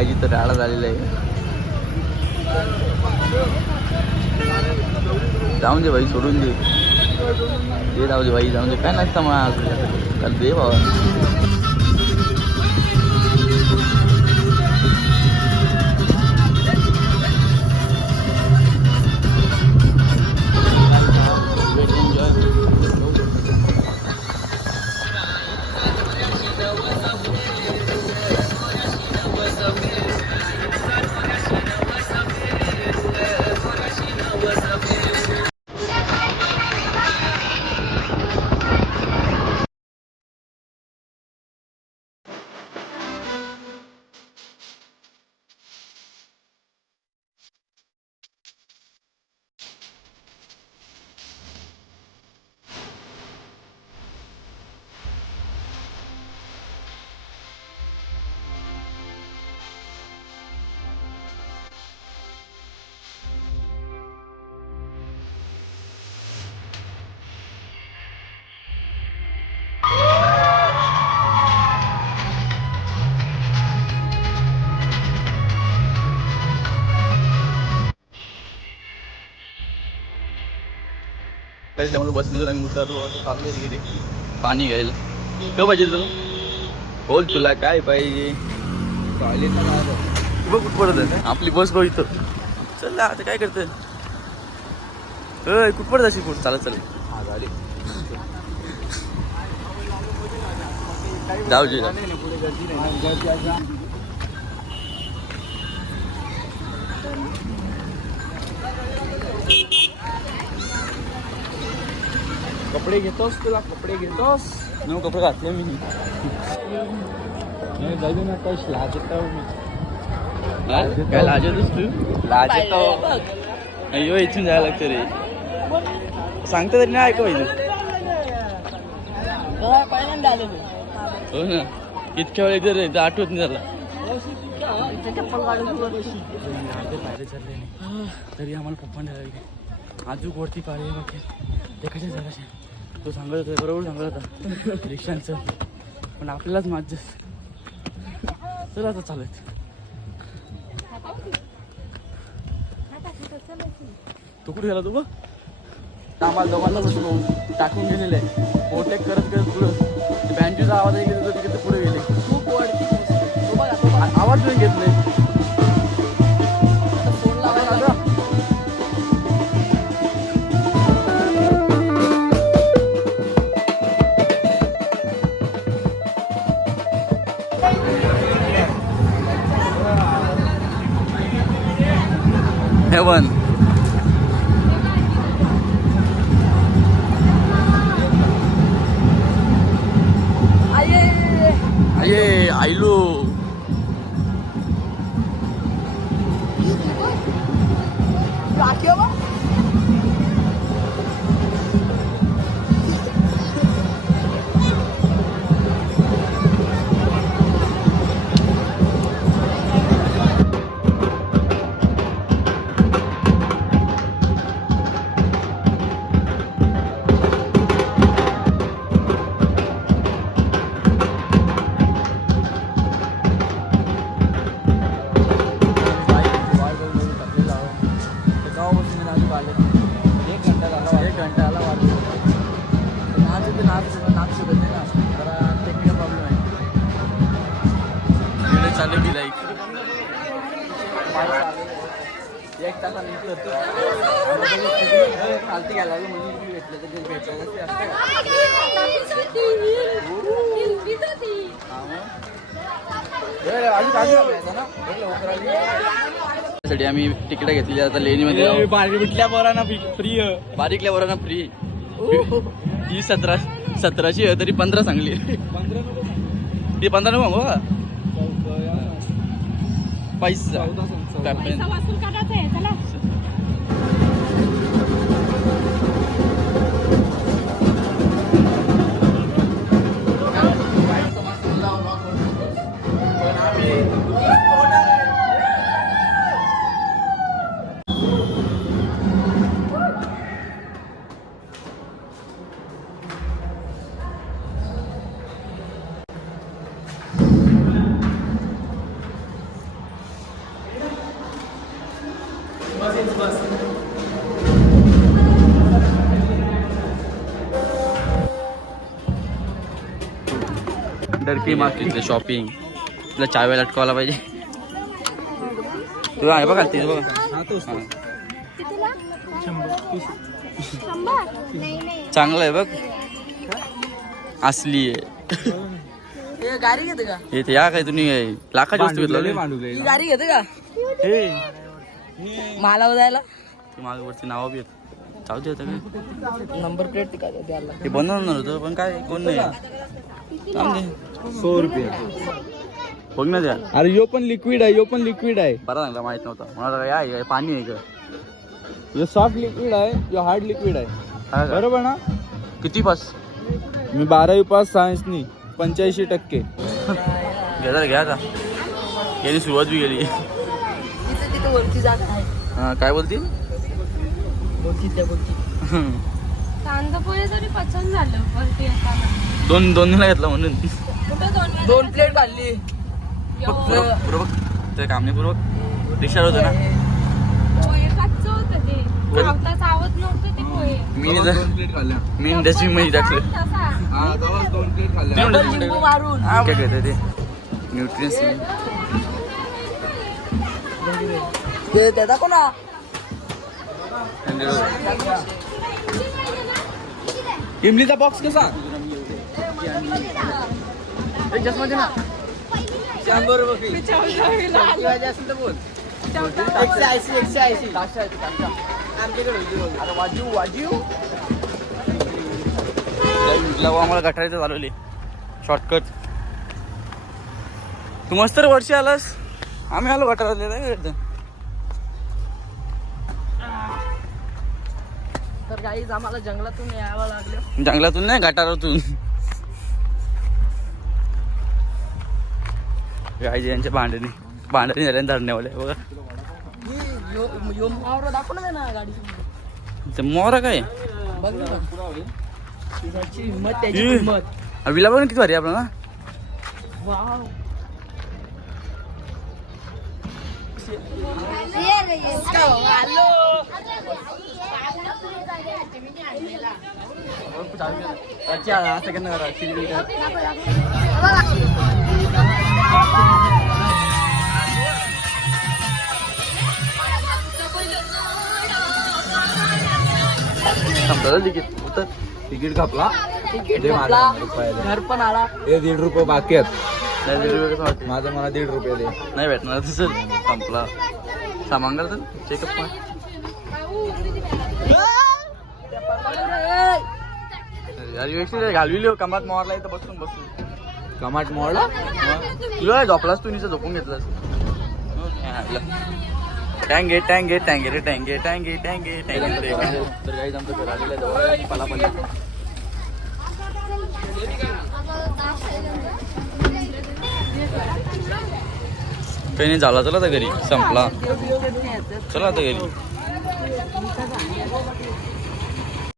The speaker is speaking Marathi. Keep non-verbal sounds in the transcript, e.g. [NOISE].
गायची तर राडा झालेला आहे. जाऊन दे भाई सोडून दे. दे जाऊ दे भाई जाऊन दे. काय नसतं मग चल दे बाबा त्यामुळे बसलो आम्ही उतरलो. चाललो तिकडे. पाणी घ्यायला. का पाहिजे तुला बोल तुला काय पाहिजे. बघ कुठं पडत आहे. आपली बस बघ इथं. चल आता काय करतोय? अय कुठं पडत अशी कुठं? चालत चालेल जाऊ जे कपडे घेतोस तुला कपडे घेतोस? नो कपडे घातले मी. नाही जाऊ ना कश लाज येतो मी काय लाज येतोस तू लाज येतो अय्यो इथून जायला लागतं रे. सांगता तरी नाही ऐका पाहिजे हो ना. इतक्या वेळ एकदा आठवत नाही झाला तरी आम्हाला पप्पा आजूक वरती पाहिले बघ. एकाच्या जराशे तो सांगत होता बरोबर सांगत होता. रिक्षांचं. पण आपल्यालाच माझ चल आता चालत तो कुठे गेला तू बघ आम्हाला दोघांना बसलो टाकून गेलेलं आहे. ओटेक करत करत पुढं. बँजूचा आवाज होता तिकडे पुढे गेले. खूप आवाज पण घेत नाही 해원. 아예. 아예 아일루. 아 귀여워? बघ एक घंटा झाला एक घंटा आला वाजले नाच होते नाच नाच शकत नाही ना जरा टेक्निकल प्रॉब्लेम आहे. इकडे चालू लाईक एक तासा निघतो खालती घ्यायला लागलो म्हणजे भेटलं तर भेटलं नसते असतं साठी आम्ही तिकीट घेतली आता लेणीमध्ये जाऊ. बारी विटल्या पोरांना फ्री बारीकल्या वरांना फ्री. ही सतरा सतराची आहे तरी पंधरा नको ती पंधरा नको मागू का? पैसा टर्की मार्केटले शॉपिंग तुला चाव्या लटकवायला पाहिजे. तू आहे बघा ते बघा. चांगलं आहे बघ. असली आहे. गाडी घेते का इथे या काय तुम्ही? लाखाची वस्तू घेतलं गाडी घेते का मला जायला ते मागे वरती नावं बी आहेत. काय. नंबर प्लेट का द्यायला. ते बनवणार होतं पण काय कोण नाही. सौ रुपये. बघ ना त्या अरे यो पण लिक्विड आहे यो पण लिक्विड आहे. बरा चांगला माहीत नव्हता. मला आहे, पाणी आहे का यो सॉफ्ट लिक्विड आहे यो हार्ड लिक्विड आहे. हा का? बरोबर ना? किती पास मी बारावी पास सायन्सनी पंच्याऐंशी टक्के. घ्या जरा घ्या आता. याने सुरुवात बी केली तिथे तिथे वरती जागा आहे. हा, काय बोलतील बोलती त्या बोलती [LAUGHS] कांदापोहे तरी पचन झालं वरती येताना. दोन दोन दिला घेतला म्हणून. कुठं दोन वेळा दोन प्लेट खाल्ली. ते काम नाही पूर्वक रिक्षा होतं ना? पोहे कच्च होतं ते. चावता चावत नव्हतं ते पोहे. मी मी इंडस्ट्री मध्ये टाकलं तसा. तीन डस्टबिन लिंबू मारून. टाकलं. काय कहते ते न्यूट्रियन्स ते ते दाखव ना. इमलीचा बॉक्स कसा? शंभर रुपये असेल तर बोल एकशे ऐंशी एकशे ऐंशी. अरे वाजीव वाजीव आम्हाला गटारीचं चालवली. शॉर्टकट तू मस्त वर्षी आलास. आम्ही आलो गटारातले तर काही आम्हाला जंगलातून यावं लागलं. जंगलातून नाही गटारातून गायजी यांच्या भांडणी भांडणी झाल्या धरण्यावाले बघा. यो यो ना गाडी ते मोरा काय? बघ ना. त्याची हिंमत त्याची ई. हिंमत. विला बघ ना किती भारी आहे आपला ना? वाव. संपलं तिकीट तिकीट कापला. घर पण आला हे दीड रुपये बाकी आहेत दीड रुपये? माझं मला दीड रुपये दे नाही भेटणार तसं संपला सामान करतात चेकअप पण घालविली हो कमात मोरला इथं बसून बसून. कमाट मोडला तुला झोपलास तू निचं झोपून घेतलास. टँगे टँगे टँगे रे टँगे टँगे टँगे टँगे रे. तर काही आमचं घर आलेलं आहे जवळ पलापल्ली काही नाही झाला चला आता घरी. संपला. चला आता घरी. 你看，你看。